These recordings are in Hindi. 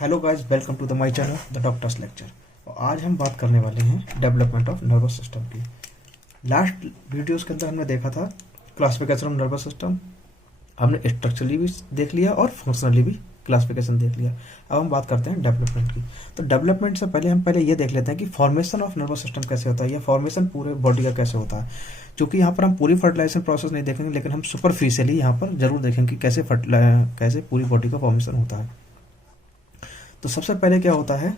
Hello guys, welcome to the my channel the doctors lecture. और आज हम बात करने वाले हैं डेवलपमेंट ऑफ नर्वस सिस्टम की। लास्ट वीडियोस के अंदर हमने देखा था क्लासिफिकेशन ऑफ नर्वस सिस्टम। हमने स्ट्रक्चरली भी देख लिया और फंक्शनली भी क्लासिफिकेशन देख लिया। अब हम बात करते हैं डेवलपमेंट की। तो डेवलपमेंट से पहले हम ये देख लेते हैं कि फॉर्मेशन ऑफ नर्वस सिस्टम कैसे होता है या फॉर्मेशन पूरे बॉडी का कैसे होता है। क्योंकि यहाँ पर हम पूरी फर्टिलाइजेशन प्रोसेस नहीं देखेंगे, लेकिन हम सुपरफिशियली यहाँ पर जरूर देखेंगे कि कैसे पूरी बॉडी का फॉर्मेशन होता है। तो सबसे पहले क्या होता है,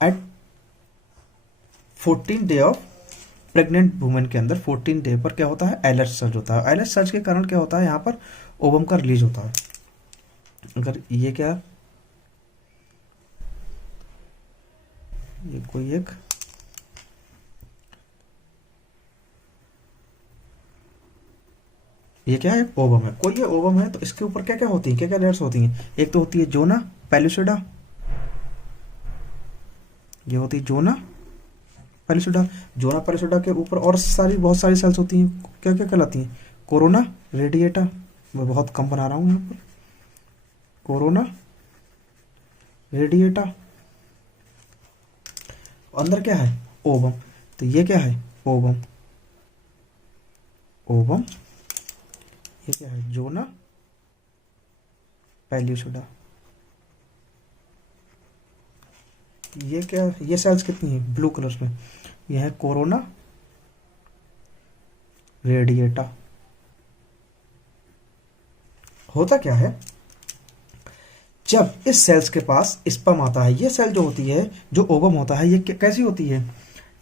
at 14 day of pregnant women के अंदर 14 डे पर क्या होता है, एलएच सर्ज होता है। एलएच सर्ज के कारण क्या होता है, यहाँ पर ओवम का रिलीज होता है। अगर ये कोई एक ये क्या है, ओवम है। कोई ये ओवम है तो इसके ऊपर क्या क्या होती है, क्या क्या लेयर्स होती हैं। एक तो होती है जोना पेलिसिडा, ये होती है जोना पेलिसिडा। जोना पेलिसिडा के ऊपर और बहुत सारी सेल्स होती हैं। क्या क्या कहलाती हैं, कोरोना रेडिएटा। मैं बहुत कम बना रहा हूं यहाँ पर, कोरोना रेडिएटा। अंदर क्या है, ओवम। तो ये क्या है, ओवम। ओवम ये क्या है, जोना पेल्यूसिडा। ये क्या, ये सेल्स कितनी है, ब्लू कलर में। ये है कोरोना रेडिएटा। होता क्या है, जब इस सेल्स के पास स्पर्म आता है, ये सेल जो होती है, जो ओवम होता है, ये कैसी होती है,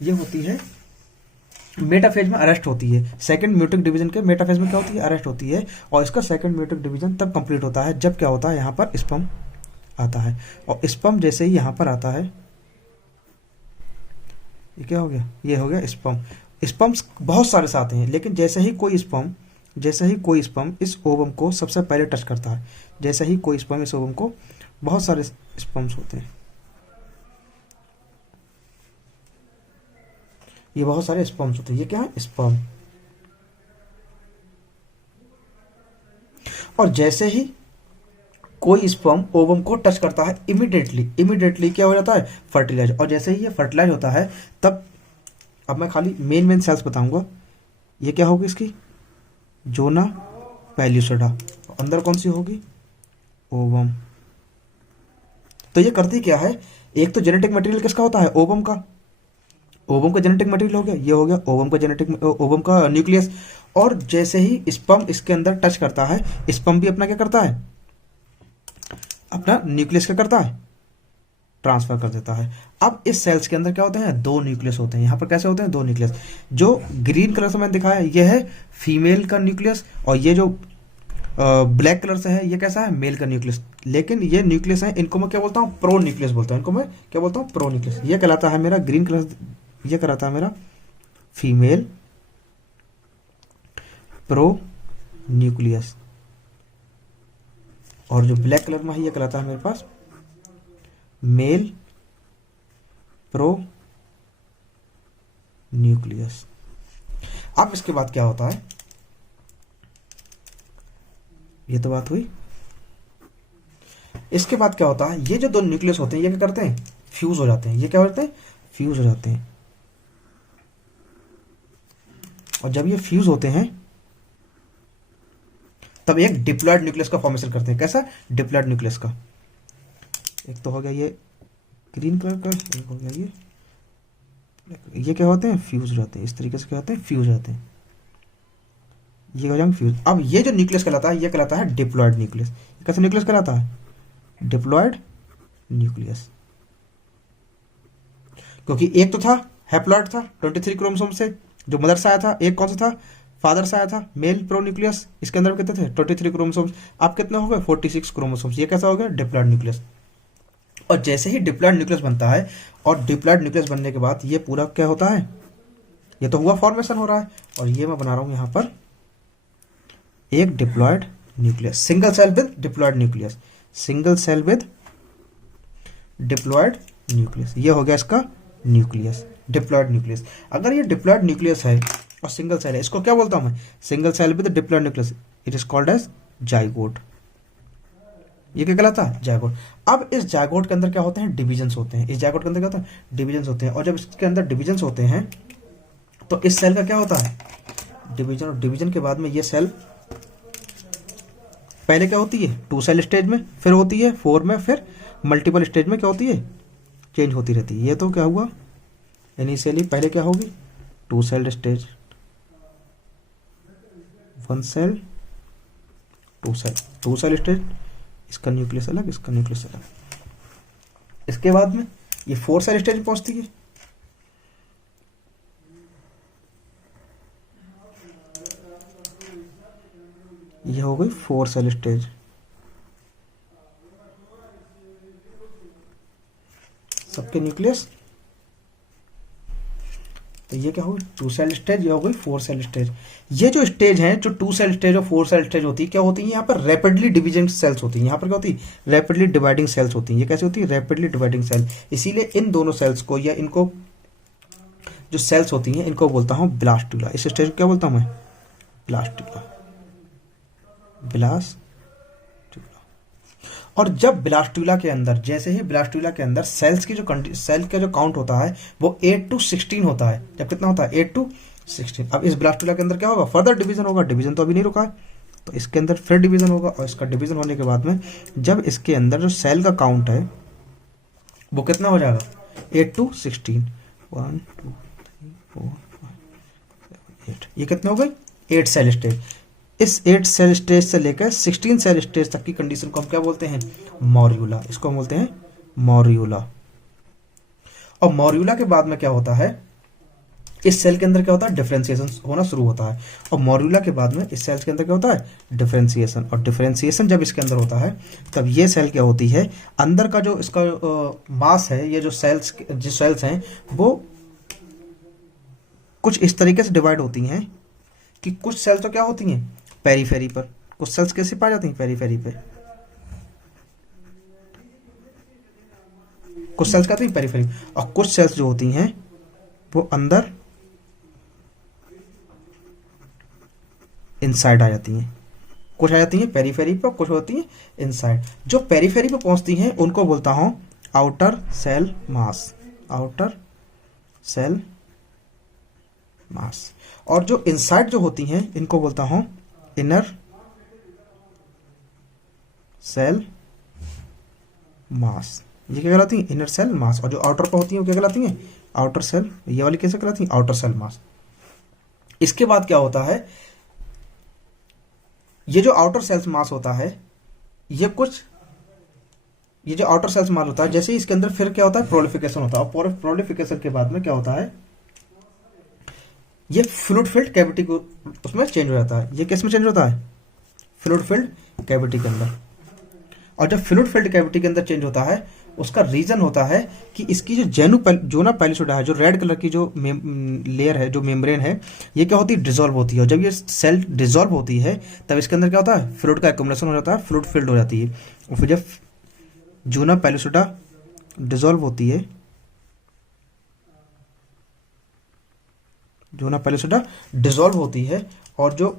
ये होती है मेटाफेज में अरेस्ट होती है। सेकंड म्यूटिक डिवीजन के मेटाफेज में क्या होती है, अरेस्ट होती है। और इसका सेकंड म्यूटिक डिवीजन तब कंप्लीट होता है जब क्या होता है, यहाँ पर स्पर्म आता है। और स्पर्म जैसे ही यहाँ पर आता है, ये क्या हो गया, ये हो गया स्पर्म। स्पर्म्स बहुत सारे से आते हैं, लेकिन जैसे ही कोई स्पर्म इस ओवम को सबसे पहले टच करता है, जैसे ही कोई स्पर्म इस ओवम को, बहुत सारे स्पर्म्स होते हैं, ये बहुत सारे स्पर्म्स होते हैं। ये क्या है, स्पर्म। और जैसे ही कोई स्पर्म ओवम को टच करता है, इमीडिएटली क्या हो जाता है, फर्टिलाइज। और जैसे ही ये फर्टिलाइज होता है, तब अब मैं खाली मेन सेल्स बताऊंगा। ये क्या होगी इसकी, जोना पेल्यूसिडा। अंदर कौन सी होगी, ओवम। तो ये करती क्या है, एक तो जेनेटिक मटेरियल किसका होता है, ओवम का। ओवम का जेनेटिक मटेरियल हो गया, ये हो गया ओवम का न्यूक्लियस। और जैसे ही स्पर्म इसके अंदर टच करता है, स्पर्म भी अपना क्या करता है, अपना न्यूक्लियस क्या करता है, ट्रांसफर कर देता है। अब इस सेल्स के अंदर क्या होते हैं, दो न्यूक्लियस होते हैं। यहाँ पर कैसे होते हैं, दो न्यूक्लियस। जो ग्रीन कलर से मैंने दिखाया, ये है फीमेल का न्यूक्लियस। और ये जो ब्लैक कलर से है, ये कैसा है, मेल का न्यूक्लियस। लेकिन ये न्यूक्लियस है, इनको मैं क्या बोलता हूँ, प्रो न्यूक्लियस बोलता हूँ। इनको मैं क्या बोलता हूँ, प्रो न्यूक्लियस। ये कहलाता है मेरा ग्रीन कलर, ये कहलाता है मेरा फीमेल प्रो न्यूक्लियस। और जो ब्लैक कलर में है, ये कहलाता है मेरे पास मेल प्रो न्यूक्लियस। अब इसके बाद क्या होता है, ये तो बात हुई। इसके बाद क्या होता है, ये जो दो न्यूक्लियस होते हैं, ये क्या करते हैं, फ्यूज हो जाते हैं। ये क्या होते हैं, फ्यूज हो जाते हैं। और जब ये फ्यूज होते हैं, तब एक डिप्लॉयड न्यूक्लियस का फॉर्मेशन करते हैं। कैसा, डिप्लॉयड न्यूक्लियस का। एक तो हो गया ये ग्रीन कलर का, एक हो गया ये क्या होते हैं, फ्यूज हो जाते हैं। इस तरीके से क्या होते हैं, फ्यूज हो जाते हैं। ये हो जाएंगे फ्यूज। अब ये जो न्यूक्लियस कहलाता है, ये कहलाता है डिप्लॉयड न्यूक्लियस। कैसा न्यूक्लियस कहलाता है, डिप्लॉयड न्यूक्लियस। क्योंकि एक तो था हैप्लॉयड था 23 क्रोमोसोम से, जो मदर से आया था। एक कौन सा था, फादर से आया था, मेल प्रो न्यूक्लियस। इसके अंदर कितने थे, 23 क्रोमोसोम्स। आप कितने हो गए, 46 क्रोमोसोम्स। ये कैसा हो गया, डिप्लॉयड न्यूक्लियस। और जैसे ही डिप्लॉयड न्यूक्लियस बनता है, और डिप्लॉयड न्यूक्लियस बनने के बाद ये पूरा क्या होता है, ये तो हुआ फॉर्मेशन हो रहा है। और ये मैं बना रहा हूं यहां पर एक diploid nucleus, single cell with diploid nucleus, single cell with diploid nucleus. ये हो गया इसका न्यूक्लियस, डिप्लॉयड न्यूक्लियस। अगर ये डिप्लॉयड न्यूक्लियस है और सिंगल सेल है, इसको क्या बोलता हूं मैं, single cell with diploid nucleus. It is called as zygote. ये क्या कहलाता है? जायगोट। अब इस जायगोट के अंदर क्या होते हैं? डिविजन्स होते हैं। इस जायगोट के अंदर क्या होता है? डिविजन्स होते हैं। और जब इसके अंदर डिविजन्स होते हैं तो इस सेल का क्या होता है? डिवीजन। और डिवीजन के बाद में ये सेल पहले क्या होती है? 2 सेल स्टेज में, फिर होती है 4 में, फिर मल्टीपल स्टेज में क्या होती है? चेंज होती रहती है। ये तो क्या हुआ? इनिशियली पहले क्या होगी? 2 cell stage, 1 cell, 2 cell, 2 cell stage, इसका न्यूक्लियस अलग, इसका न्यूक्लियस अलग। इसके बाद में ये 4 सेल स्टेज में पहुंचती है। ये हो गई 4 सेल स्टेज। सबके न्यूक्लियस। तो ये क्या होगी? 2 सेल स्टेज। ये हो गई 4 सेल स्टेज। ये जो स्टेज हैं, जो 2 सेल स्टेज और 4 सेल स्टेज होती है, क्या होती है? यहाँ पर रैपिडली डिविजिंग सेल्स होती है। यहाँ पर क्या होती है? रैपिडली डिवाइडिंग सेल्स होती हैं। ये कैसे होती है? Rapidly dividing cell. इसीलिए इन दोनों सेल्स को, या इनको जो सेल्स होती हैं, इनको बोलता हूँ ब्लास्टुला। इस स्टेज को क्या बोलता हूँ मैं? ब्लास्टुला। ब्लास्टुला। और जब ब्लास्टुला के अंदर, जैसे ही ब्लास्टुला के अंदर सेल्स की जो सेल का जो काउंट होता है वो 8 to 16 होता है। जब कितना होता है? 8 to 16। अब इस ब्लास्टुला के अंदर क्या होगा? फर्दर डिवीजन होगा। डिवीजन तो अभी नहीं रुका है, तो इसके अंदर फिर डिवीजन होगा। और इसका डिवीजन होने के बाद में जब इसके अंदर जो सेल का काउंट है वो कितना हो जाएगा? 8 to 16। 1 2 3 4 5 8। ये कितने हो गए? 8 सेल स्टेज। इस 8 सेल स्टेज से लेकर 16 सेल स्टेज तक की कंडीशन को हम क्या बोलते हैं? मॉर्यूला। इसको हम बोलते हैं मॉर्यूला। और मॉर्यूला के बाद में क्या होता है? इस सेल के अंदर क्या होता है? डिफरेंशिएशन होना शुरू होता है। और मॉर्यूला के बाद में इस सेल के अंदर क्या होता है? डिफरेंशिएशन। और डिफरेंशिएशन जब इसके अंदर होता है तब ये सेल क्या होती है? अंदर का जो इसका मास है, ये जो सेल्स हैं वो कुछ इस तरीके से डिवाइड होती हैं कि कुछ सेल्स तो क्या होती हैं? पेरीफेरी पर। कुछ सेल्स कैसे पाई जाती हैं? पेरीफेरी पे। कुछ सेल्स क्या होती हैं? पेरीफेरी। और कुछ सेल्स जो होती हैं वो अंदर इनसाइड आ जाती हैं। कुछ आ जाती हैं पेरीफेरी पर, कुछ होती हैं इनसाइड। जो पेरीफेरी पे पहुंचती हैं उनको बोलता हूं outer cell mass. Outer cell mass. और जो इनसाइड जो होती हैं इनको बोलता हूं इनर सेल मास। ये क्या कहलाती हैं? Inner cell mass. और जो आउटर पर होती हैं वो क्या कहलाती हैं? Outer cell. ये वाली कैसे कहलाती हैं? Outer cell mass. इसके बाद क्या होता है? ये जो आउटर सेल्स मास होता है, ये जो आउटर सेल्स मास होता है, जैसे ही इसके अंदर फिर क्या होता है? प्रोलिफिकेशन होता है। और प्रोलिफिकेशन के बाद में क्या होता है? ये फ्लूइड फिल्ड कैविटी को उसमें चेंज हो जाता है। ये किस में चेंज होता है? फ्लूइड फिल्ड कैविटी के अंदर। और जब फ्लूइड फिल्ड कैविटी के अंदर चेंज होता है उसका रीजन होता है कि इसकी जो जोना पैलिसोडा है, जो रेड कलर की जो लेयर है, जो मेम्ब्रेन है, ये क्या होती है? डिसॉल्व होती है। और जब ये सेल डिसॉल्व होती है तब इसके अंदर क्या होता है? फ्लूइड का एक्युमुलेशन हो जाता है, फ्लूइड फिल्ड हो जाती है। और फिर जब जोना पैलिसोडा डिसॉल्व होती है, जोना पैलिसोडा डिसॉल्व होती है, और जो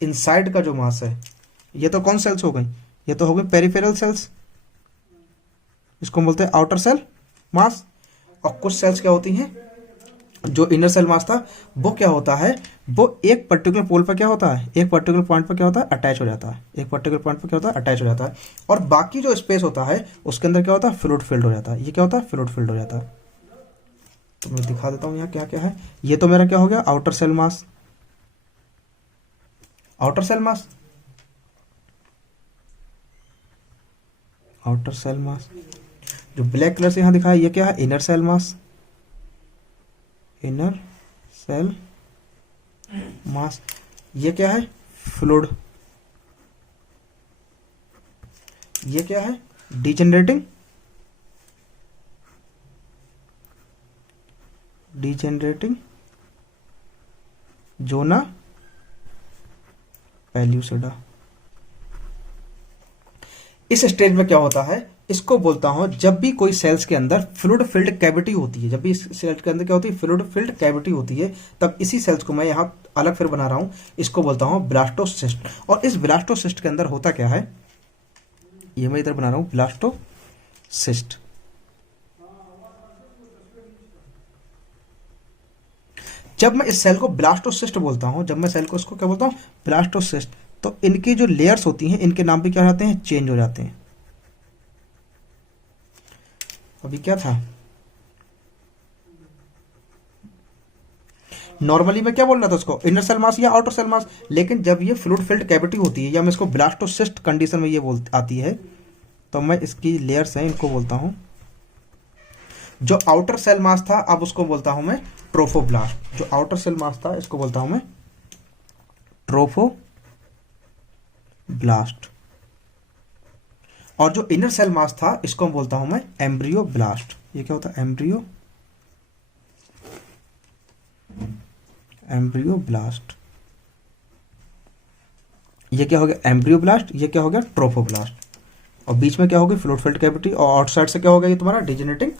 इनसाइड का जो मास है, ये तो कौन सेल्स हो गई? ये तो हो गए पेरिफेरल सेल्स। इसको बोलते हैं आउटर सेल मास। और कुछ सेल्स क्या होती हैं? जो इनर सेल मास था वो क्या होता है? वो एक पर्टिकुलर पोल पर क्या होता है? एक पर्टिकुलर पॉइंट पर क्या होता है? अटैच हो जाता है। एक पर्टिकुलर पॉइंट पर क्या होता है? अटैच हो जाता है। और बाकी जो स्पेस होता है उसके अंदर क्या होता है? फ्लूइड फिल्ड हो जाता है। ये क्या होता है? फ्लूइड फिल्ड हो जाता है। तो मैं दिखा देता हूं यहाँ क्या क्या है। ये तो मेरा क्या हो गया? Outer cell mass. Outer cell mass, outer cell mass. जो ब्लैक कलर से यहां दिखा है ये क्या है? Inner cell mass. Inner cell mass. ये क्या है? फ्लूइड। ये क्या है? डिजेनरेटिंग जोना पैल्यूसिडा। इस स्टेज में क्या होता है? इसको बोलता हूं, जब भी कोई सेल्स के अंदर फ्लूइड फिल्ड कैविटी होती है, जब भी इस सेल के अंदर क्या होती है? फ्लूइड फिल्ड कैविटी होती है, तब इसी सेल्स को मैं यहां अलग फिर बना रहा हूं, इसको बोलता हूं ब्लास्टोसिस्ट। और इस ब्लास्टोसिस्ट के अंदर होता क्या है? ये मैं इधर बना रहा हूं ब्लास्टोसिस्ट। जब मैं इस सेल को ब्लास्टोसिस्ट बोलता हूं, जब मैं सेल को इसको क्या बोलता हूं, ब्लास्टोसिस्ट, तो इनकी जो लेयर्स होती हैं इनके नाम भी क्या हो जाते हैं, चेंज हो जाते हैं। अभी क्या था, नॉर्मली मैं क्या बोल रहा था उसको, इनर सेल मास या आउटर सेल मास, लेकिन जब ये फ्लूइड फिल्ड कैविटी होती है या मैं इसको ब्लास्टोसिस्ट कंडीशन में ये बोल आती है, तो मैं इसकी लेयर्स हैं इनको बोलता हूं, जो आउटर सेल मास था अब उसको बोलता हूं मैं ट्रोफोब्लास्ट। जो आउटर सेल मास था इसको बोलता हूं मैं ट्रोफोब्लास्ट, और जो इनर सेल मास था इसको बोलता हूं मैं एम्ब्रियोब्लास्ट। ये क्या होता है, एम्ब्रियोब्लास्ट। ये क्या हो गया, एम्ब्रियोब्लास्ट, ये क्या हो गया, ट्रोफोब्लास्ट, और बीच में क्या होगी, फ्लूइड फिल्ड कैविटी, और आउटसाइड से क्या होगा, ये तुम्हारा डिजेनरेटिंग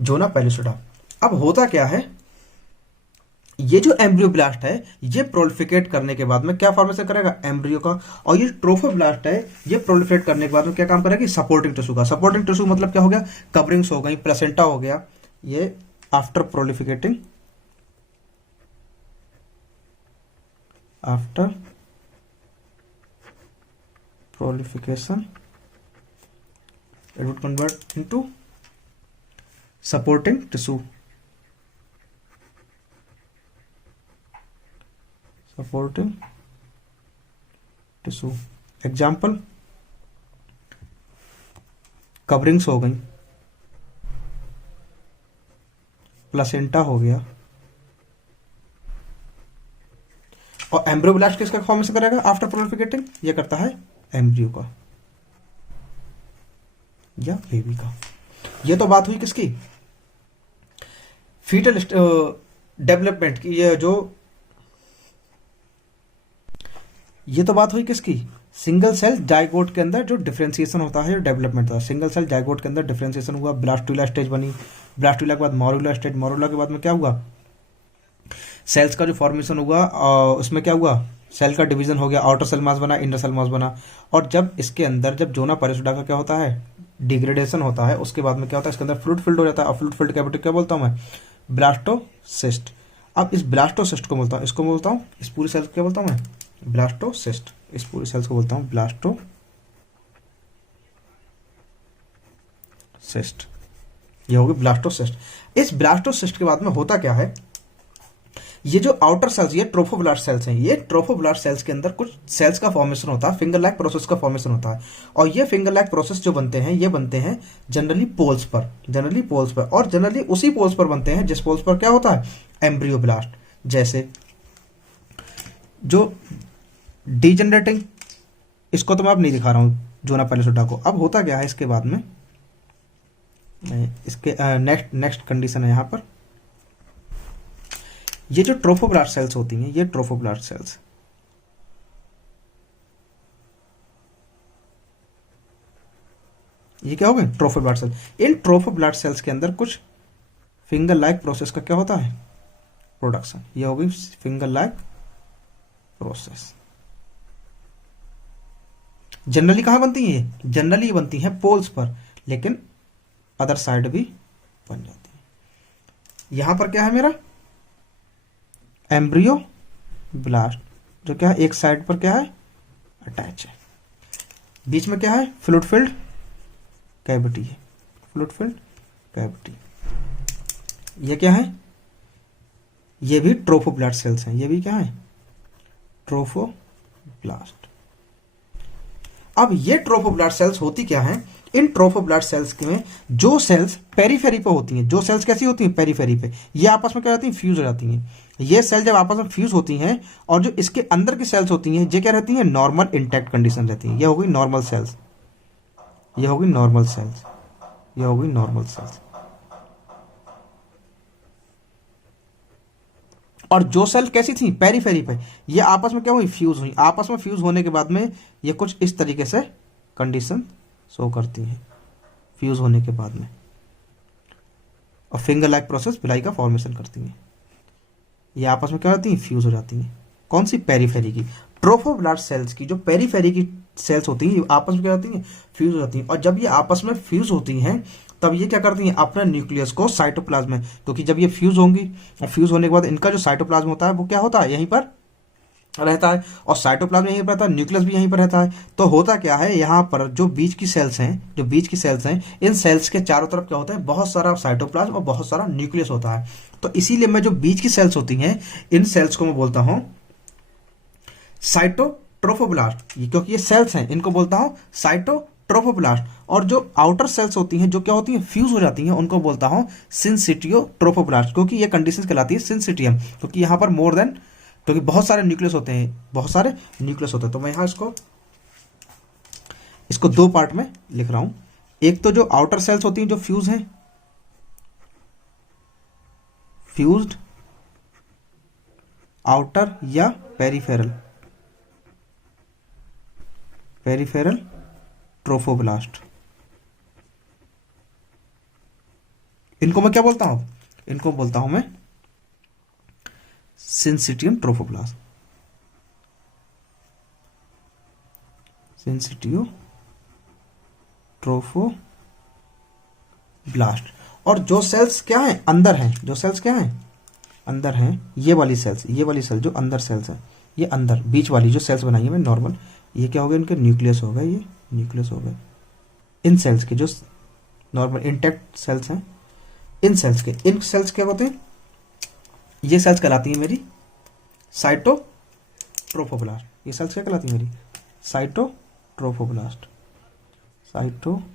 जोना पेलिसोडा। अब होता क्या है, ये जो एम्ब्रियोब्लास्ट है ये प्रोलिफिकेट करने के बाद में क्या फॉर्मेशन करेगा, एम्ब्रियो का, और ये ट्रोफोब्लास्ट है ये प्रोलिफिकेट करने के बाद में क्या काम करेगी, सपोर्टिंग टिश्यू का। सपोर्टिंग टिश्यू मतलब क्या हो गया, कवरिंग्स हो गई, प्लेसेंटा हो गया। ये after proliferating, after proliferation it would convert into supporting tissue, supporting tissue। Example, coverings हो गई, प्लेसेंटा हो गया, और एम्ब्रियोब्लास्ट किसका फॉर्मेशन करेगा आफ्टर प्रोलिफिकेटिंग, ये करता है एम्ब्रियो का या बेबी का। ये तो बात हुई किसकी, फीटल डेवलपमेंट की। ये तो बात हुई किसकी, सिंगल सेल जाइगोट के अंदर जो डिफरेंशिएशन होता है, जो डेवलपमेंट होता है। सिंगल सेल जाइगोट के अंदर डिफरेंशिएशन हुआ, ब्लास्टुला स्टेज बनी, ब्लास्टुला के बाद मॉरुला स्टेज, मॉरुला के बाद में क्या हुआ, सेल्स का जो फॉर्मेशन हुआ, उसमें क्या हुआ, सेल का डिवीजन हो गया, आउटर सेल मास बना, इनर सेल मास बना, और जब इसके अंदर जब जोना पेलिसोडा का क्या होता है, डिग्रेडेशन होता है, उसके बाद में क्या होता है, इसके अंदर फ्लूइड फिल्ड हो जाता है, और फ्लूइड फिल्ड कैविटी क्या बोलता हूं मैं, ब्लास्टोसिस्ट। अब इस ब्लास्टोसिस्ट को बोलता हूं, इसको बोलता हूं, इस पूरी सेल को क्या बोलता हूं मैं, ब्लास्टोसिस्ट। इस पूरी सेल्स को बोलता हूं ब्लास्टोसिस्ट। ये होगी ब्लास्टोसिस्ट। इस ब्लास्टोसिस्ट के बाद में होता क्या है, ये जो आउटर सेल्स, ये ट्रोफोब्लास्ट सेल्स हैं, ये ट्रोफोब्लास्ट सेल्स के अंदर कुछ सेल्स का फॉर्मेशन होता है, फिंगर लाइक प्रोसेस का फॉर्मेशन होता है, और ये फिंगर लाइक प्रोसेस जो बनते हैं ये बनते हैं जनरली पोल्स पर, और जनरली उसी पोल्स पर बनते हैं जिस पोल्स पर क्या होता है, एम्ब्रियोब्लास्ट। जैसे जो डीजेनरेटिंग, इसको तो मैं अब नहीं दिखा रहा हूं जोना पेलिसोडा को। अब होता क्या है इसके बाद में, इसके नेक्स्ट कंडीशन है यहां पर, ये जो ट्रोफोब्लास्ट सेल्स होती हैं, ये ट्रोफोब्लास्ट सेल्स, ये क्या हो गए, ट्रोफोब्लास्ट सेल। इन ट्रोफोब्लास्ट सेल्स के अंदर कुछ फिंगर लाइक प्रोसेस का क्या होता है, प्रोडक्शन। ये हो गई फिंगर लाइक प्रोसेस। जनरली कहां बनती है, जनरली बनती है पोल्स पर, लेकिन अदर साइड भी बन जाती है। यहां पर क्या है मेरा, एम्ब्रियो ब्लास्ट, जो क्या है एक साइड पर क्या है, अटैच है, बीच में क्या है, फ्लूइड फिल्ड कैविटी है, फ्लूइड फिल्ड कैविटी। ये क्या है, ये भी ट्रोफोब्लास्ट सेल्स हैं, ये भी क्या है, ट्रोफोब्लास्ट। अब ये ट्रोफोब्लास्ट सेल्स होती क्या है, इन ट्रोफोब्लास्ट सेल्स में जो सेल्स पेरीफेरी पे होती हैं, जो सेल्स कैसी होती हैं, पेरीफेरी पे, ये आपस में क्या जाती हैं, फ्यूज हो जाती हैं। ये सेल जब आपस में फ्यूज होती हैं, और जो इसके अंदर की सेल्स होती हैं ये क्या रहती हैं, नॉर्मल इंटैक्ट कंडीशन रहती हैं। ये हो गई नॉर्मल सेल्स, ये हो गई नॉर्मल सेल्स, ये हो गई नॉर्मल सेल्स। और जो सेल कैसी थी, पेरीफेरी पे, ये आपस में क्या हुई, फ्यूज हुई। आपस में फ्यूज होने के बाद में ये कुछ इस तरीके से कंडीशन शो करती है, फ्यूज होने के बाद में, और फिंगर लाइक प्रोसेस भिलाई का फॉर्मेशन करती है। ये आपस में क्या होती है, फ्यूज हो जाती हैं। कौन सी, पेरीफेरी की। ट्रोफोब्लास्ट सेल्स की जो पेरीफेरी की सेल्स होती हैं ये आपस में क्या होती हैं, फ्यूज हो जाती हैं। और जब ये आपस में फ्यूज होती हैं तब ये क्या करती हैं, अपने न्यूक्लियस को साइटोप्लाज्म में, क्योंकि जब ये फ्यूज होंगी और फ्यूज होने के बाद इनका जो साइटोप्लाज्म होता है वो क्या होता है, यहीं पर रहता है, और साइटोप्लाज्म यहीं पर रहता है, न्यूक्लियस भी यहीं पर रहता है। तो होता क्या है, यहाँ पर जो बीच की सेल्स हैं, जो बीच की सेल्स हैं, इन सेल्स के चारों तरफ क्या होता है, बहुत सारा साइटोप्लाज्म और बहुत सारा न्यूक्लियस होता है। तो इसीलिए मैं जो बीच की सेल्स होती हैं इन सेल्स को मैं बोलता हूं साइटोट्रोफोब्लास्ट, क्योंकि ये सेल्स हैं, इनको बोलता हूं साइटोट्रोफोब्लास्ट। और जो आउटर सेल्स होती हैं जो क्या होती हैं, फ्यूज हो जाती हैं, उनको बोलता हूं सिंसिटियोट्रोफोब्लास्ट, क्योंकि ये कंडीशन कहलाती है सिंसिटियम, क्योंकि यहाँ पर मोर देन, क्योंकि बहुत सारे न्यूक्लियस होते हैं, बहुत सारे न्यूक्लियस होते हैं। तो मैं यहां इसको दो पार्ट में लिख रहा हूं। एक तो जो आउटर सेल्स होती हैं जो फ्यूज हैं, फ्यूज्ड आउटर या पेरिफेरल, पेरिफेरल ट्रोफोब्लास्ट, इनको मैं क्या बोलता हूं, इनको बोलता हूं मैं सिंसिटियम ट्रोफोब्लास्ट, सिंसिटियो ट्रोफोब्लास्ट। और जो सेल्स क्या है अंदर हैं, जो सेल्स क्या हैं अंदर हैं, ये वाली सेल्स, ये वाली सेल जो अंदर सेल्स है, ये अंदर बीच वाली जो सेल्स बनाई है मैं नॉर्मल, ये क्या हो गए, इनके न्यूक्लियस हो गए, ये न्यूक्लियस हो गए इन सेल्स के, जो नॉर्मल इंटैक्ट सेल्स हैं, इन सेल्स के, इन सेल्स क्या होते हैं, ये सेल्स कहलाती हैं मेरी साइटोट्रोफोब्लास्ट। ये सेल्स क्या कहलाती हैं मेरी, साइटोट्रोफोब्लास्ट, साइटोट्रोफोब्लास्ट,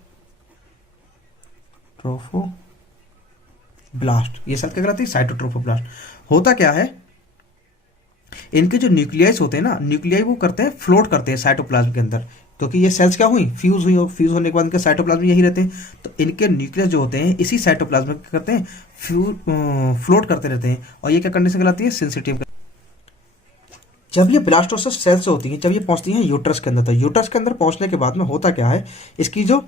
ये सेल क्या कहलाती है, साइटोट्रोफोब्लास्ट। होता क्या है, इनके जो न्यूक्लियस होते हैं ना, न्यूक्लियाई वो करते हैं, फ्लोट करते हैं साइटोप्लाज्म के अंदर, क्योंकि ये सेल्स क्या हुई, फ्यूज हुई, और फ्यूज होने के बाद इनके साइटोप्लाज्म यही रहते हैं। तो इनके न्यूक्लियस जो होते हैं इसी साइटोप्लाज्म में क्या करते हैं, फ्लोट करते रहते हैं, और ये क्या कंडीशन कहलाती है, सेंसिटिव। जब ये ब्लास्टोसिस्ट सेल्स होती हैं, जब ये पहुंचती हैं यूट्रस के अंदर, तो यूट्रस के अंदर पहुंचने के बाद में होता क्या है, इसकी जो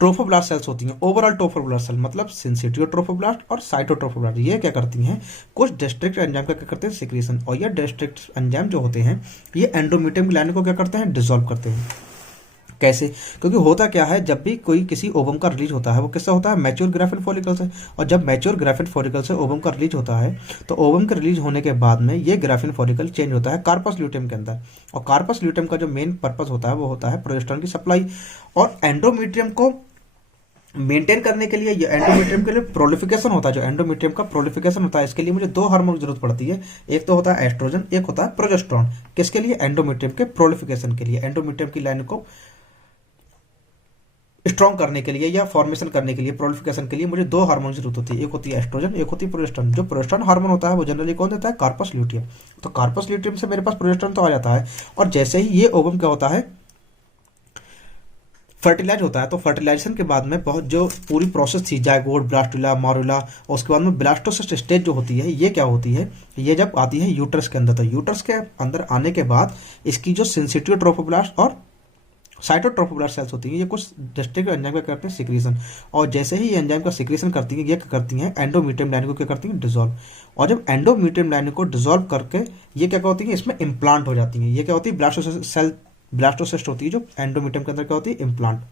ट्रोफोब्लास्ट सेल्स होती हैं, ओवरऑल ट्रोफोब्लास्ट सेल मतलब सिंसिटिव ट्रोफोब्लास्ट और साइटोट्रोफोब्लास्ट, ये क्या करती हैं, कुछ डिस्ट्रिक्ट एंजाइम का क्या करते हैं, सिक्रीशन। और ये डिस्ट्रिक्ट एंजाइम जो होते हैं ये एंडोमीट्रियम ग्लैंड को क्या करते हैं, डिसॉल्व करते हैं। कैसे, क्योंकि होता क्या है, जब भी कोई किसी ओवम का रिलीज होता है वो किससे होता है, मैच्योर ग्राफिन फॉलिकल से। और जब मैच्योर ग्राफिन फॉलिकल से ओवम का रिलीज होता है तो ओवम के रिलीज होने के बाद में ये ग्राफिन फॉलिकल चेंज होता है कार्पस ल्यूटेम के अंदर। और कार्पस ल्यूटेम का जो मेन पर्पस होता है वो होता है प्रोजेस्टेरोन की सप्लाई। और एंडोमीट्रियम को मेंटेन करने के लिए, ये एंडोमीट्रियम के लिए प्रोलिफिकेशन होता है, जो एंडोमीट्रियम का प्रोलिफिकेशन होता है, इसके लिए मुझे दो हार्मोन की जरूरत पड़ती है, एक तो होता है एस्ट्रोजन, एक होता है प्रोजेस्टेरोन। किसके लिए, एंडोमीट्रियम के प्रोलिफिकेशन के लिए, एंडोमीट्रियम की लाइन को स्ट्रॉन्ग करने के लिए या फॉर्मेशन करने के लिए, प्रोलिफिकेशन के लिए मुझे दो हार्मोन की जरूरत होती है, एक होती है एस्ट्रोजन, एक होती है प्रोजेस्टेरोन। जो प्रोजेस्टेरोन हार्मोन होता है वो जनरली कौन देता है, कार्पस ल्यूटियम। तो कार्पस ल्यूटियम से मेरे पास प्रोजेस्टेरोन तो आ जाता है, और जैसे ही ये ओवम क्या होता है, फर्टिलाइज होता है, तो फर्टिलाइजेशन के बाद में बहुत जो पूरी प्रोसेस थी, जायगोट, ब्लास्टुला, मारुला, और उसके बाद में ब्लास्टोसिस्ट स्टेज जो होती है, ये क्या होती है, ये जब आती है यूट्रस के अंदर। तो यूट्रस के अंदर आने के बाद इसकी जो सेंसिटिव ट्रोफोब्लास्ट और साइटोट्रोफोब्लास्ट सेल्स होती हैं, ये कुछ डिस्ट्रिक्ट एंजाइम का करते हैं सिक्रीशन। और जैसे ही ये एंजाइम का सिक्रीशन करती है, ये क्या करती हैं, एंडोमीट्रियम लाइन को क्या करती हैं, डिसॉल्व। और जब एंडोमीट्रियम लाइन को डिसॉल्व करके ये क्या होती है, इसमें इम्प्लांट हो जाती हैं। ये क्या होती है, ब्लास्टोसिस्ट होती है, जो एंडोमीट्रियम के अंदर क्या होती है, इम्प्लांट।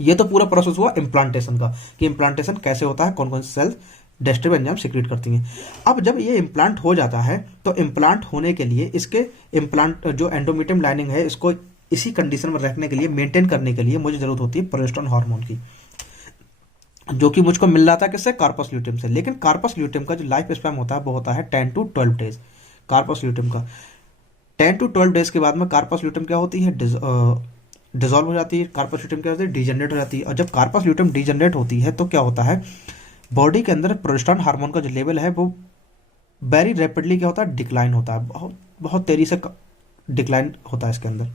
ये तो पूरा प्रोसेस हुआ इम्प्लांटेशन का, कि इम्प्लांटेशन कैसे होता है, कौन कौन सी सेल्स डिस्ट्रिक्ट एंजाइम सिक्रीट करती हैं। अब जब ये इम्प्लांट हो जाता है तो इम्प्लांट होने के लिए इसके इम्प्लांट जो एंडोमीट्रियम लाइनिंग है इसको इसी कंडीशन में रखने के लिए, मेंटेन करने के लिए मुझे जरूरत होती है प्रोजेस्टेरोन हार्मोन की, जो कि मुझको मिल रहा था किससे, कार्पस ल्यूटियम से। लेकिन कार्पस ल्यूटियम का जो लाइफ स्पैन होता है वो होता है 10 to 12 डेज। कार्पस ल्यूटियम का 10 to 12 डेज के बाद में कार्पस ल्यूटियम क्या होती है, डिसॉल्व हो जाती है। कार्पस ल्यूटियम क्या होती है, डिजेनरेट हो जाती है। और जब कार्पस ल्यूटियम डिजेनरेट होती है तो क्या होता है, बॉडी के अंदर प्रोजेस्टेरोन हार्मोन का जो लेवल है वो वेरी रैपिडली क्या होता है, डिक्लाइन होता है, बहुत बहुत तेजी से डिक्लाइन होता है इसके अंदर।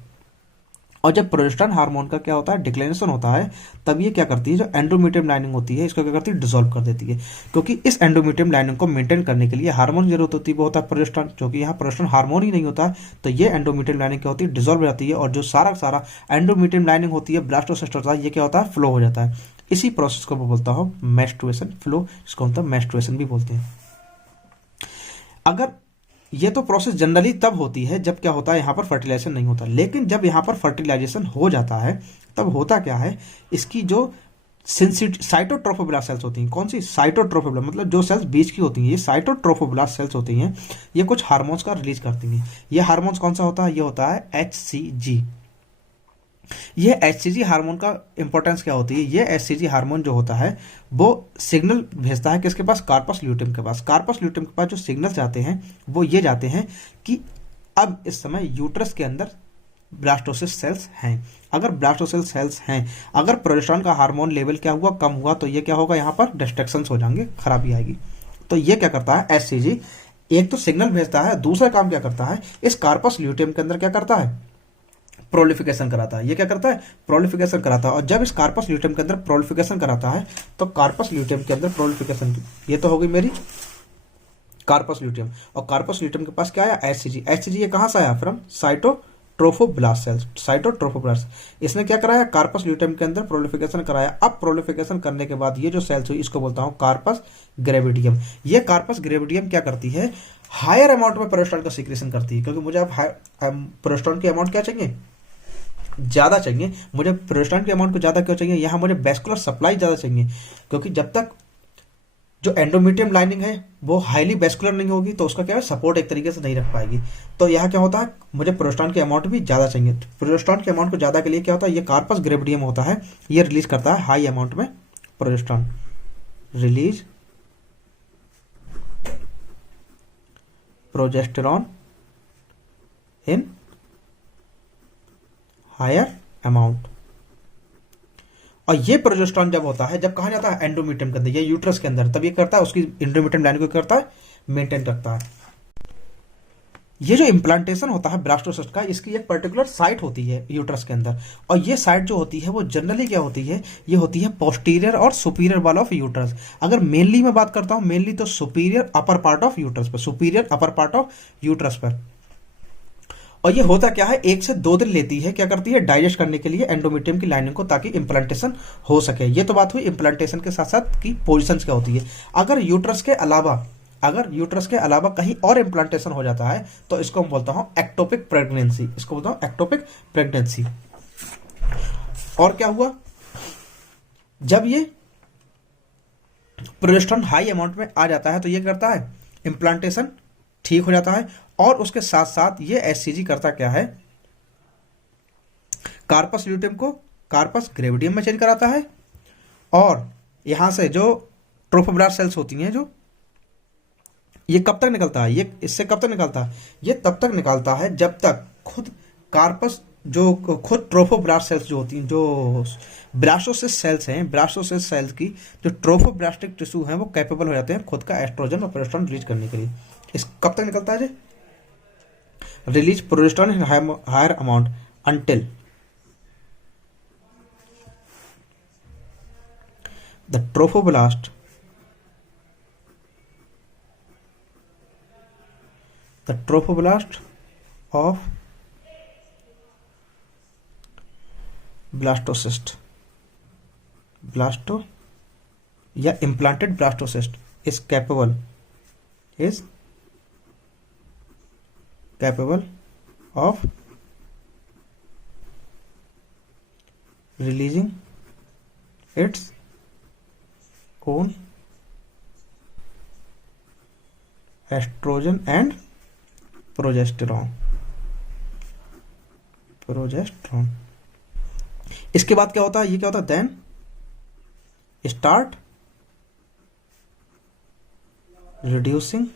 और जब प्रोजेस्टेरोन हार्मोन का क्या होता है, डिक्लाइनेशन होता है, तब ये क्या करती है, जो एंडोमीट्रियम लाइनिंग होती है इसको क्या करती है, डिसॉल्व कर देती है। क्योंकि इस एंडोमीट्रियम लाइनिंग को मेंटेन करने के लिए हार्मोन की जरूरत होती है, वो होता है प्रोजेस्टेरोन। क्योंकि यहाँ प्रोजेस्टेरोन हार्मोन ही नहीं होता, तो ये एंडोमीट्रियम लाइनिंग क्या होती है, डिसॉल्व हो जाती है। और जो सारा एंडोमीट्रियम लाइनिंग होती है, ब्लास्टोसिस्ट होता है, ये क्या होता है, फ्लो हो जाता है। इसी प्रोसेस को मैं बोलता हूँ मेंस्ट्रुएशन फ्लो, इसको हम मैस्ट्रुएशन भी बोलते हैं। अगर ये तो प्रोसेस जनरली तब होती है जब क्या होता है, यहाँ पर फर्टिलाइजेशन नहीं होता। लेकिन जब यहाँ पर फर्टिलाइजेशन हो जाता है तब होता क्या है, इसकी जो साइटोट्रोफोब्लास्ट सेल्स होती हैं, कौन सी, साइटोट्रोफोब्लास्ट, मतलब जो सेल्स बीच की होती हैं, ये साइटोट्रोफोब्लास्ट सेल्स होती हैं, ये कुछ हार्मोन्स का रिलीज करती हैं। ये हार्मोन्स कौन सा होता है, ये होता है HCG। ये HCG हार्मोन का इंपॉर्टेंस क्या होती है, ये HCG हार्मोन जो होता है वो सिग्नल भेजता है किसके पास, कार्पस ल्यूटियम के पास। कार्पस ल्यूटियम के पास जो सिग्नल जाते हैं वो ये जाते हैं कि अब इस समय यूट्रस के अंदर ब्लास्टोसिस्ट सेल्स हैं। अगर ब्लास्टोसिस्ट सेल्स हैं, अगर प्रोजेस्टेरॉन का हार्मोन लेवल क्या हुआ, कम हुआ, तो ये क्या होगा, यहाँ पर डिस्ट्रक्शंस हो जाएंगे, खराबी आएगी। तो ये क्या करता है HCG, एक तो सिग्नल भेजता है, दूसरा काम क्या करता है, इस कार्पस ल्यूटियम के अंदर क्या करता है, प्रोलिफिकेशन कराता है। ये क्या करता है, प्रोलिफिकेशन कराता है। और जब इस कार्पस ल्यूटियम के अंदर प्रोलिफिकेशन कराता है तो कार्पस ल्यूटियम के अंदर प्रोलिफिकेशन, ये तो हो गई मेरी कार्पस ल्यूटियम, और कार्पस ल्यूटियम के पास क्या आया, HCG। HCG ये कहां से आया, फ्रॉम साइटोट्रोफोब्लास्ट सेल्स, साइटोट्रोफोब्लास्ट। इसने क्या कराया, कार्पस ल्यूटियम के अंदर प्रोलिफिकेशन कराया। अब प्रोलिफिकेशन करने के बाद ये जो सेल्स हुई, इसको बोलता हूं कार्पस ग्रेविडियम। ये कार्पस ग्रेविडियम क्या करती है, हायर अमाउंट में प्रोजेस्टेरॉन का सीक्रेशन करती है, क्योंकि मुझे अब प्रोजेस्टेरॉन की अमाउंट क्या चाहिए, ज़्यादा चाहिए। मुझे प्रोजेस्टेरॉन के अमाउंट को ज़्यादा क्यों चाहिए, यहाँ मुझे वैस्कुलर सप्लाई ज़्यादा चाहिए, क्योंकि जब तक जो एंडोमेट्रियम लाइनिंग है वो हाईली वैस्कुलर नहीं होगी तो उसका क्या है, सपोर्ट एक तरीके से नहीं रख पाएगी। तो यहाँ क्या होता है, मुझे प्रोजेस्टेरॉन की अमाउंट भी ज़्यादा चाहिए। तो प्रोजेस्टेरॉन की अमाउंट को ज़्यादा के लिए क्या होता है, ये कार्पस ग्रेविडियम होता है, ये रिलीज करता है हाई अमाउंट में progesterone, release progesterone in higher amount. और ये प्रोजेस्टेरॉन जब होता है, जब कहा जाता है एंडोमेट्रियम के अंदर, ये यूट्रस के अंदर, तब ये करता है उसकी एंडोमेट्रियम लाइन को करता है, मेंटेन करता है। ये जो इम्प्लांटेशन होता है ब्लास्टोसिस्ट का, इसकी एक पर्टिकुलर साइट होती है यूट्रस के अंदर, और ये साइट जो होती है वो जनरली क्या होती है, ये होती है पोस्टीरियर और सुपीरियर वाल ऑफ यूट्रस। अगर मेनली मैं बात करता हूं, मेनली तो superior upper part of uterus पर, superior upper part of uterus पर। और ये होता क्या है, 1 से 2 दिन लेती है, क्या करती है, डाइजेस्ट करने के लिए एंडोमेट्रियम की लाइनिंग को, ताकि इम्प्लांटेशन हो सके। ये तो बात हुई इम्प्लांटेशन के साथ साथ की पोजिशन क्या होती है। अगर यूट्रस के अलावा कहीं और इम्प्लांटेशन हो जाता है तो इसको मैं बोलता हूं एक्टोपिक प्रेगनेंसी, इसको बोलता हूं एक्टोपिक प्रेगनेंसी। और क्या हुआ, जब ये प्रोजेस्टेरॉन हाई अमाउंट में आ जाता है तो ये करता है, इम्प्लांटेशन ठीक हो जाता है, और उसके साथ साथ ये HCG करता क्या है, कार्पस ल्यूटियम को कार्पस ग्रेविडियम में चेंज कराता है। और यहां से जो ट्रोफोब्लास्ट सेल्स होती हैं, जो ये कब तक निकलता है, ये इससे कब तक निकलता है, ये तब तक निकलता है जब तक खुद कार्पस, जो खुद ट्रोफोब्लास्ट सेल्स जो होती हैं, जो ब्लास्टोसिस्ट सेल्स हैं, ब्लास्टोसिस्ट सेल्स की जो ट्रोफोब्लास्टिक टिश्यू हैं, वो कैपेबल हो जाते हैं खुद का एस्ट्रोजन और प्रोजेस्टेरॉन रिलीज करने के लिए। इस कब तक निकलता है, release progesterone in higher amount until the trophoblast of blastocyst या implanted blastocyst is capable of releasing its own estrogen and progesterone. इसके बाद क्या होता है, ये क्या होता है, then start reducing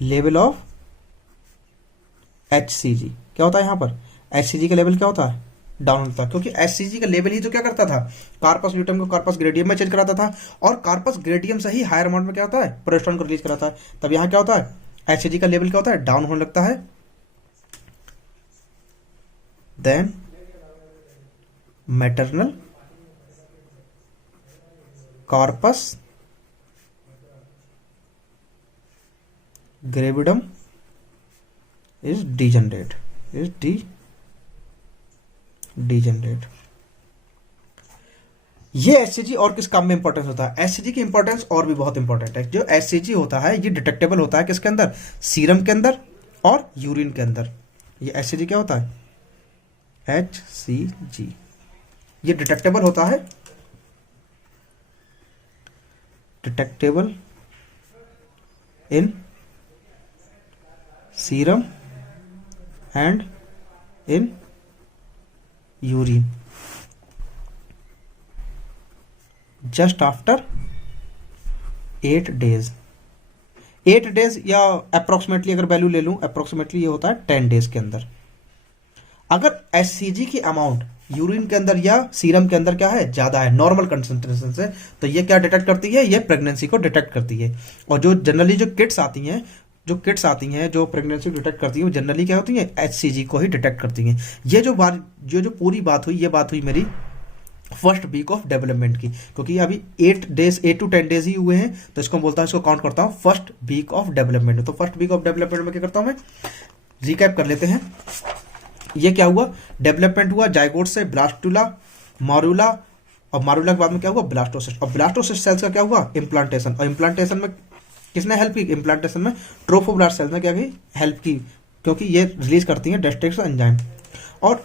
level of HCG। क्या होता है यहां पर, HCG का लेवल क्या होता है, डाउन होता है, क्योंकि HCG का लेवल ही तो क्या करता था, कार्पस ल्यूटियम को कार्पस ग्रेडियम में चेंज कराता था, और कार्पस ग्रेडियम से ही हायर अमाउंट में क्या होता है, प्रोजेस्टेरॉन को रिलीज कराता है। तब यहाँ क्या होता है, HCG का लेवल क्या होता है, डाउन होने लगता है। Then maternal corpus gravidum is degenerate ये एचसीजी और किस काम में इंपॉर्टेंस होता है? एचसीजी की इंपॉर्टेंस और भी बहुत इंपॉर्टेंट है। जो एचसीजी होता है ये डिटेक्टेबल होता है किसके अंदर? सीरम के अंदर और यूरिन के अंदर। ये एचसीजी क्या होता है? एचसीजी ये डिटेक्टेबल होता है, detectable in serum and in urine just after 8 days. 8 days या अप्रोक्सीमेटली अगर वैल्यू ले लूं, अप्रोक्सीमेटली ये होता है 10 डेज के अंदर। अगर एचसीजी की अमाउंट यूरिन के अंदर या सीरम के अंदर क्या है, ज्यादा है नॉर्मल कंसंट्रेशन से, तो ये क्या डिटेक्ट करती है? ये प्रेगनेंसी को डिटेक्ट करती है। और जो जनरली जो किट्स आती हैं, जो प्रेगनेंसी डिटेक्ट करती है, वो जनरली क्या होती है? एचसीजी को ही डिटेक्ट करती हैं। ये जो पूरी बात हुई, ये बात हुई मेरी फर्स्ट वीक ऑफ डेवलपमेंट की, क्योंकि अभी 8 to 10 डेज ही हुए हैं, तो इसको बोलता हूँ, इसको काउंट करता हूँ फर्स्ट वीक ऑफ डेवलपमेंट। तो फर्स्ट वीक ऑफ डेवलपमेंट में क्या करता हूँ मैं? रिकैप कर लेते हैं। ये क्या हुआ? डेवलपमेंट हुआ जाइगोट से ब्लास्टुला, मारूला, और मारूला के बाद में क्या हुआ? ब्लास्टोसिस्ट। और ब्लास्टोसिस्ट सेल्स का क्या हुआ? इम्प्लांटेशन। और इम्प्लांटेशन में किसने हेल्प की? इम्प्लांटेशन में ट्रोफोब्लास्ट सेल्स ने क्या की? हेल्प की, क्योंकि ये रिलीज करती है डेस्ट्रेक्स एंजाइम। और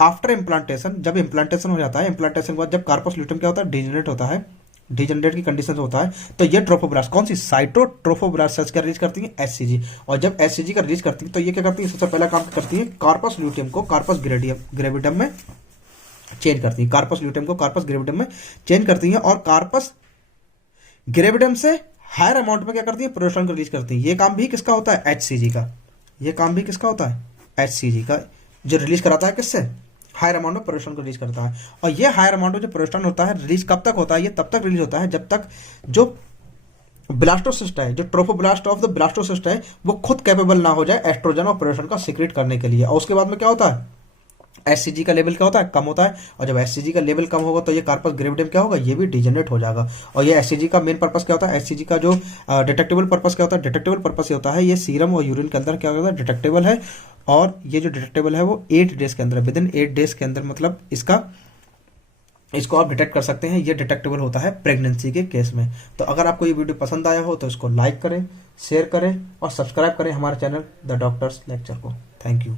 आफ्टर इम्प्लांटेशन, जब इम्प्लांटेशन हो जाता है, इम्प्लांटेशन के बाद जब कार्पस ल्यूटेम क्या होता है? डिजेनरेट होता है, डिजेनरेट की कंडीशन होता है, तो ये ट्रोफोब्लास्ट, कौन सी? साइटोट्रोफोब्लास्ट सेल्स क्या रिलीज करती है? एचसीजी। और जब एचसीजी का रिलीज करती है तो ये क्या करती है? सबसे पहला काम करती है, कार्पस ल्यूटेम को कार्पस ग्रेविडम में चेंज करती है। कार्पस ल्यूटेम को कार्पस ग्रेविडम में चेंज करती है, और कार्पस ग्रेविडम से हायर अमाउंट में क्या करती है? प्रोजेस्टेरोन को रिलीज करती है। ये काम भी किसका होता है? एचसीजी का। ये काम भी किसका होता है? एचसीजी का, जो रिलीज कराता है किससे? हायर अमाउंट में प्रोजेस्टेरोन को रिलीज करता है। और ये हायर अमाउंट में जो प्रोजेस्टेरोन होता है, रिलीज कब तक होता है? ये तब तक रिलीज होता है जब तक जो ब्लास्टोसिस्ट है, जो ट्रोफोब्लास्ट ऑफ द ब्लास्टोसिस्ट है, वो खुद कैपेबल ना हो जाए एस्ट्रोजन और प्रोजेस्टेरोन का सीक्रेट करने के लिए। और उसके बाद में क्या होता है? एचसीजी का लेवल क्या होता है? कम होता है। और जब एचसीजी का लेवल कम होगा तो ये कार्पस ग्रेविडम क्या होगा? ये भी डिजेनरेट हो जाएगा। और ये एचसीजी का मेन पर्पस क्या होता है? एचसीजी का जो डिटेक्टेबल पर्पस क्या होता है? डिटेक्टेबल पर्पस ये होता है, ये सीरम और यूरिन के अंदर क्या होता है? डिटेक्टेबल है। और ये जो डिटेक्टेबल है वो 8 डेज के अंदर, विद इन 8 डेज के अंदर, मतलब इसको आप डिटेक्ट कर सकते हैं। ये डिटेक्टेबल होता है प्रेगनेंसी के केस में। तो अगर आपको ये वीडियो पसंद आया हो तो इसको लाइक करें, शेयर करें और सब्सक्राइब करें हमारे चैनल द डॉक्टर्स लेक्चर को। Thank you.